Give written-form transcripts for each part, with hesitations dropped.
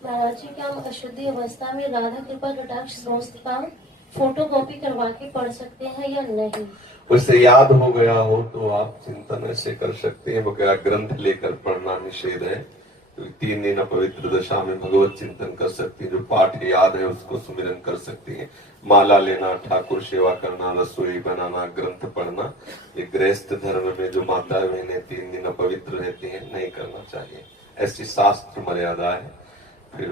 महाराज जी, क्या हम अशुद्धि अवस्था में राधा कृपा कटाक्ष स्तोत्र का फोटो कॉपी करवा के पढ़ सकते हैं या नहीं? उसे याद हो गया हो तो आप चिंतन ऐसे कर सकते हैं, वगैरह ग्रंथ लेकर पढ़ना निषेध है। तो 3 दिन अपवित्र दशा में भगवत चिंतन कर सकती है, जो पाठ याद है उसको सुमिरन कर सकती है। माला लेना, ठाकुर सेवा करना, रसोई बनाना, ग्रंथ पढ़ना, ये गृहस्थ धर्म में जो माता बहनें 3 दिन अपवित्र रहती हैं नहीं करना चाहिए। ऐसी शास्त्र मर्यादा है। फिर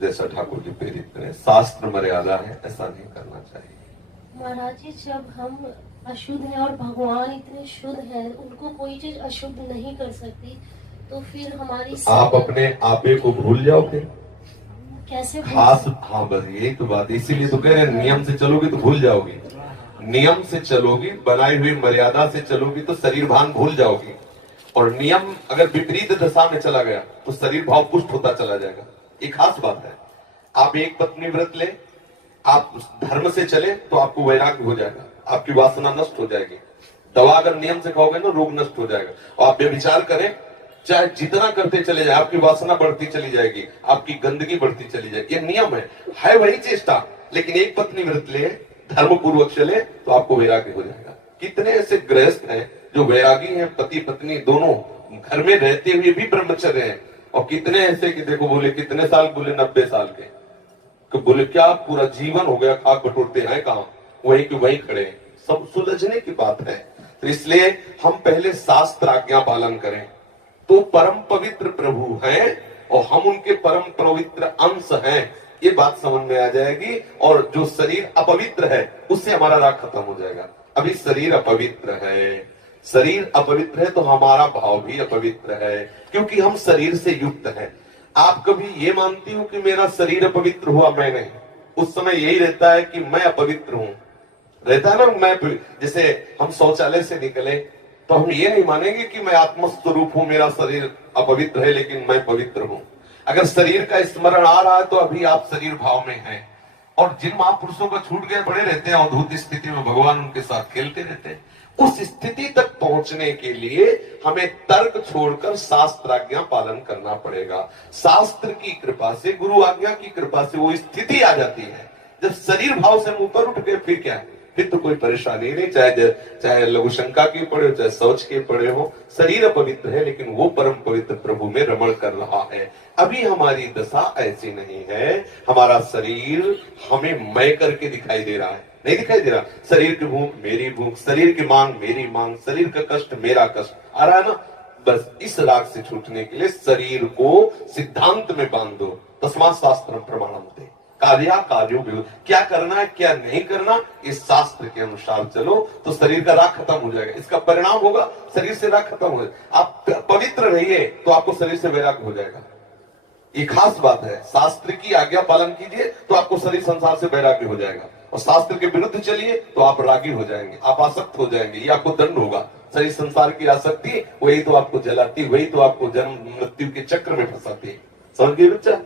जैसा ठाकुर जी प्रेरित करें, शास्त्र मर्यादा है, ऐसा नहीं करना चाहिए। महाराज जी, जब हम अशुद्ध हैं और भगवान इतने शुद्ध हैं, उनको कोई चीज अशुद्ध नहीं कर सकती, तो फिर हमारी आप अपने आपे को भूल जाओगे कैसे? खास, हाँ बस यही तो बात, इसीलिए तो कह रहे हैं नियम से चलोगे तो भूल जाओगी। नियम से चलोगी, बनाई हुई मर्यादा से चलोगी तो शरीर भान भूल जाओगी। और नियम अगर विपरीत दशा में चला गया तो शरीर भाव पुष्ट होता चला जाएगा। ये खास बात है। आप एक पत्नी व्रत ले, आप धर्म से चले तो आपको वैराग्य हो जाएगा, आपकी वासना नष्ट हो जाएगी। दवा अगर नियम से खाओगे ना, रोग नष्ट हो जाएगा। और आप व्यभिचार करें, चाहे जितना करते चले जाए, आपकी वासना बढ़ती चली जाएगी, आपकी गंदगी बढ़ती चली जाएगी। ये नियम है वही चेष्टा। लेकिन एक पत्नी व्रत ले, धर्म पूर्वक चले तो आपको वैराग्य हो जाएगा। कितने ऐसे गृहस्थ हैं जो वैरागी हैं, पति पत्नी दोनों घर में रहते हुए भी ब्रह्मचर्य हैं। और कितने ऐसे कि देखो, बोले कितने साल, बोले 90 साल के। तो बोले क्या पूरा जीवन हो गया, खाक बटोरते हैं कहां, वहीं के वहीं खड़े। सब सुलझने की बात है। तो इसलिए हम पहले शास्त्र आज्ञा पालन करें तो परम पवित्र प्रभु हैं और हम उनके परम पवित्र अंश हैं, ये बात समझ में आ जाएगी। और जो शरीर अपवित्र है उससे हमारा राग खत्म हो जाएगा। अभी शरीर अपवित्र है, शरीर अपवित्र है तो हमारा भाव भी अपवित्र है, क्योंकि हम शरीर से युक्त हैं। आप कभी ये मानती हो कि मेरा शरीर अपवित्र हुआ? मैं नहीं। उस समय यही रहता है कि मैं अपवित्र हूं, रहता है ना। मैं जैसे हम शौचालय से निकले तो हम ये नहीं मानेंगे कि मैं आत्मस्वरूप हूं, मेरा शरीर अपवित्र है लेकिन मैं पवित्र हूं। अगर शरीर का स्मरण आ रहा है तो अभी आप शरीर भाव में हैं। और जिन महापुरुषों को छूट गए पड़े रहते हैं अवधूत स्थिति में, भगवान उनके साथ खेलते रहते हैं। उस स्थिति तक पहुंचने के लिए हमें तर्क छोड़कर शास्त्र आज्ञा पालन करना पड़ेगा। शास्त्र की कृपा से, गुरु आज्ञा की कृपा से वो स्थिति आ जाती है। जब शरीर भाव से हम ऊपर उठ गए फिर क्या है, फिर तो कोई परेशानी नहीं। चाहे लघु शंका की पड़े हो, चाहे शौच के पड़े हो, शरीर अपवित्र है लेकिन वो परम पवित्र प्रभु में रमण कर रहा है। अभी हमारी दशा ऐसी नहीं है। हमारा शरीर हमें मय करके दिखाई दे रहा है, नहीं दिखाई दे रहा। शरीर की भूख मेरी भूख, शरीर की मांग मेरी मांग, शरीर का कष्ट मेरा कष्ट आ रहा है ना। बस इस राग से छूटने के लिए शरीर को सिद्धांत में बांध दो। तस्मात् शास्त्रम प्रमाणम, कार्या कार्यो, क्या करना है क्या नहीं करना, इस शास्त्र के अनुसार चलो तो शरीर का राग खत्म हो जाएगा। इसका परिणाम होगा शरीर से राग खत्म हो जाएगा। आप पवित्र रहिए तो आपको शरीर से वैराग्य हो जाएगा। ये खास बात है। शास्त्र की आज्ञा पालन कीजिए तो आपको शरीर संसार से वैराग्य हो जाएगा। और शास्त्र के विरुद्ध चलिए तो आप रागी हो जाएंगे, आप आसक्त हो जाएंगे, ये आपको दंड होगा। शरीर संसार की आसक्ति वही तो आपको जलाती, वही तो आपको जन्म मृत्यु के चक्र में फंसाती है। समझ गए बच्चा?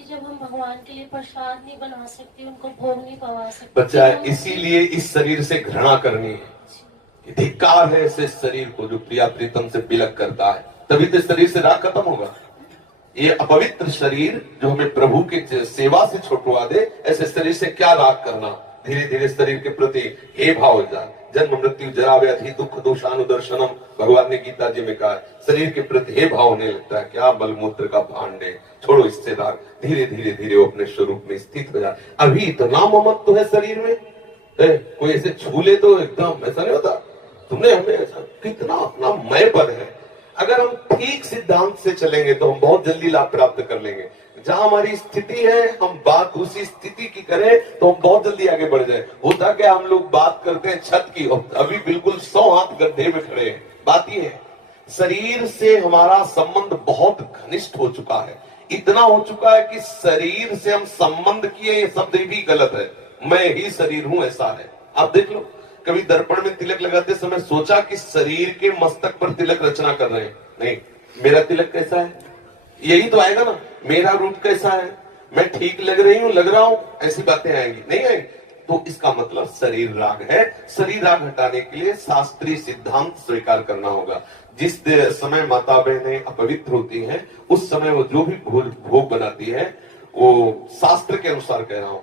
जब हम भगवान के लिए प्रसाद नहीं बना सकते, उनको भोग नहीं पवा सकते बच्चा, इसीलिए इस शरीर से घृणा करनी है। धिक्कार है ऐसे शरीर को जो प्रिया प्रीतम से बिलक करता है, तभी तो शरीर से राग खत्म होगा। ये अपवित्र शरीर जो हमें प्रभु के सेवा से छुटवा दे, ऐसे शरीर से क्या राग करना। धीरे धीरे शरीर के प्रति हे भाव हो जाए। जन्म मृत्यु जरा व्याधि दुख दोषानुदर्शनम, भगवान ने गीता जी में कहा, शरीर के प्रति हे भाव होने लगता है। क्या मलमूत्र का भांड है, छोड़ो इससे राग। धीरे धीरे धीरे वो अपने स्वरूप में स्थित हो जाए। अभी इतना ममत्व है शरीर में, कोई ऐसे छूले तो एकदम ऐसा नहीं होता। तुमने हमें ऐसा कितना अपना मय पद है। अगर हम ठीक सिद्धांत से चलेंगे तो हम बहुत जल्दी लाभ प्राप्त कर लेंगे। जहां हमारी स्थिति है हम बात उसी स्थिति की करें तो हम बहुत जल्दी आगे बढ़ जाए। होता क्या, हम लोग बात करते हैं छत की और अभी बिल्कुल 100 हाथ गड्ढे में खड़े हैं। बात ही है शरीर से हमारा संबंध बहुत घनिष्ठ हो चुका है। इतना हो चुका है कि शरीर से हम संबंध किए, ये शब्द भी गलत है। मैं ही शरीर हूं ऐसा है। आप देख लो, कभी दर्पण में तिलक लगाते समय सोचा कि शरीर के मस्तक पर तिलक रचना कर रहे हैं? नहीं। मेरा तिलक कैसा है, यही तो आएगा ना। मेरा रूप कैसा है, मैं ठीक लग रही हूं, लग रहा हूं, ऐसी बातें आएंगी? नहीं आएंगी। तो इसका मतलब शरीर राग है। शरीर राग हटाने के लिए शास्त्रीय सिद्धांत स्वीकार करना होगा। जिस समय माता बहनें अपवित्र होती हैं, उस समय वो जो भी भोग बनाती है, वो शास्त्र के अनुसार कह रहा हूं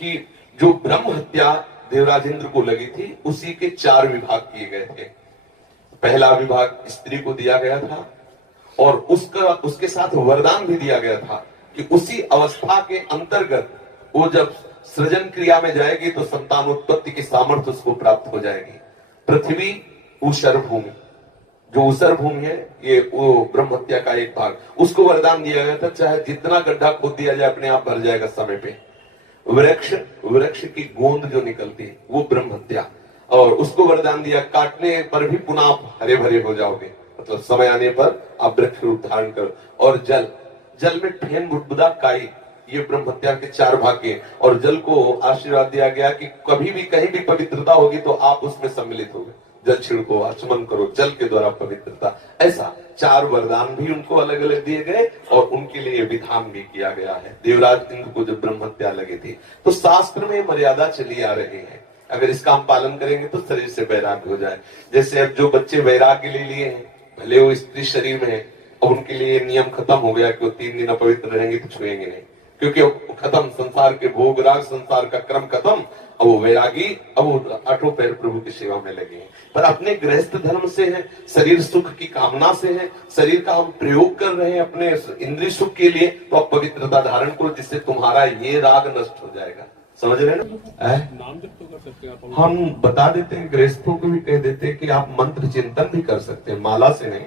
कि जो ब्रह्म हत्या देवराज इंद्र को लगी थी, उसी के 4 विभाग किए गए थे। पहला विभाग स्त्री को दिया गया था और उसके साथ वरदान भी दिया गया था कि उसी अवस्था के अंतर्गत वो जब सृजन क्रिया में जाएगी तो संतान उत्पत्ति की सामर्थ्य उसको प्राप्त हो जाएगी। पृथ्वी ऊषर भूमि, जो ऊषर भूमि है, ये वो ब्रह्म हत्या का एक भाग, उसको वरदान दिया गया था, चाहे जितना गड्ढा खोद दिया जाए अपने आप भर जाएगा समय पे। वृक्ष की गोंद जो निकलती है वो ब्रह्म हत्या, और उसको वरदान दिया काटने पर भी पुनः आप हरे भरे हो जाओगे, मतलब समय आने पर आप वृक्ष रूप धारण करो। और जल में फेन बुदबुदा काई, ये ब्रह्म हत्या के 4 भाग के। और जल को आशीर्वाद दिया गया कि कभी भी कहीं भी पवित्रता होगी तो आप उसमें सम्मिलित होगे, जल छिड़को, आचमन करो, जल के द्वारा पवित्रता। ऐसा 4 वरदान भी उनको अलग अलग दिए गए और उनके लिए विधान भी किया गया है। देवराज इंद्र को जब ब्रह्म हत्या लगी थी तो शास्त्र में मर्यादा चली आ रही है, अगर इसका हम पालन करेंगे तो शरीर से वैराग्य हो जाए। जैसे अब जो बच्चे वैराग्य ले लिए हैं, भले वो स्त्री शरीर में है, अब उनके लिए नियम खत्म हो गया कि वो 3 दिन अपवित्र रहेंगे तो छुएंगे नहीं, क्योंकि अब खत्म संसार के भोग राग, संसार का क्रम खत्म। अब वो वैरागी, अब वो 8 पैर प्रभु की सेवा में लगे हैं। पर अपने गृहस्थ धर्म से है, शरीर सुख की कामना से है, शरीर का हम प्रयोग कर रहे हैं अपने इंद्रिय सुख के लिए, तो आप पवित्रता धारण करो, जिससे तुम्हारा ये राग नष्ट हो जाएगा। समझ रहे ना? नाम जप तो कर सकते हैं आप। हम बता देते हैं, गृहस्थों को भी कह देते हैं कि आप मंत्र चिंतन भी कर सकते हैं, माला से नहीं,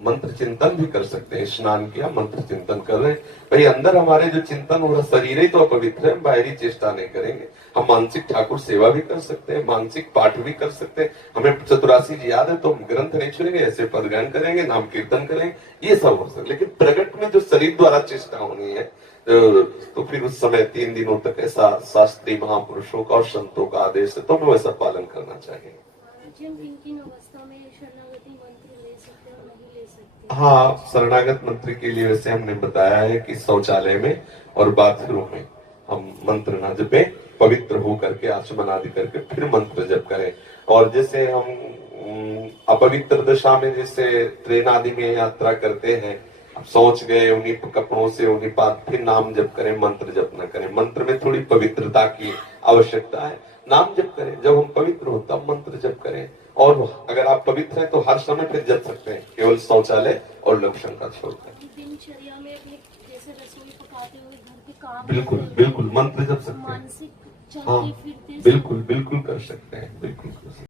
मंत्र चिंतन भी कर सकते हैं। स्नान किया, मंत्र चिंतन कर रहे हैं, भाई अंदर हमारे जो चिंतन हो रहा, शरीर ही तो अपवित्र है, बाहरी चेष्टा नहीं करेंगे। हम मानसिक ठाकुर सेवा भी कर सकते हैं, मानसिक पाठ भी कर सकते हैं। हमें चतुरासी जी याद है तो हम ग्रंथ नहीं छुएंगे, ऐसे पदगान करेंगे, नाम कीर्तन करेंगे, ये सब हो सकता। लेकिन प्रगट में जो शरीर द्वारा चेष्टा होनी है, तो फिर उस समय 3 दिनों तक ऐसा शास्त्री महापुरुषों का और संतों का आदेश है, तो हमें वैसा पालन करना चाहिए। किन अवस्था में शरणागति मंत्र ले सकते हैं और नहीं ले सकते? हाँ, शरणागत मंत्र के लिए वैसे हमने बताया है कि शौचालय में और बाथरूम में हम मंत्र ना जपे, पवित्र हो करके आचमन आदि करके फिर मंत्र जप करें। और जैसे हम अपवित्र दशा में जैसे ट्रेन आदि में यात्रा करते हैं, सोच गए उन्हीं कपड़ों से, उन्हीं पास फिर नाम जप करें, मंत्र जप न करें। मंत्र में थोड़ी पवित्रता की आवश्यकता है, नाम जप करें, जब हम पवित्र हो तब मंत्र जप करें। और अगर आप पवित्र हैं तो हर समय फिर जप सकते हैं, केवल शौचालय और लक्षण का छोड़कर। दिनचर्या में अपने जैसे रसोई पकाते हुए घर के काम, बिल्कुल मंत्र जप सकते हैं। मानसिक हाँ, चलते फिरते बिल्कुल कर सकते हैं, बिल्कुल कर सकते हैं।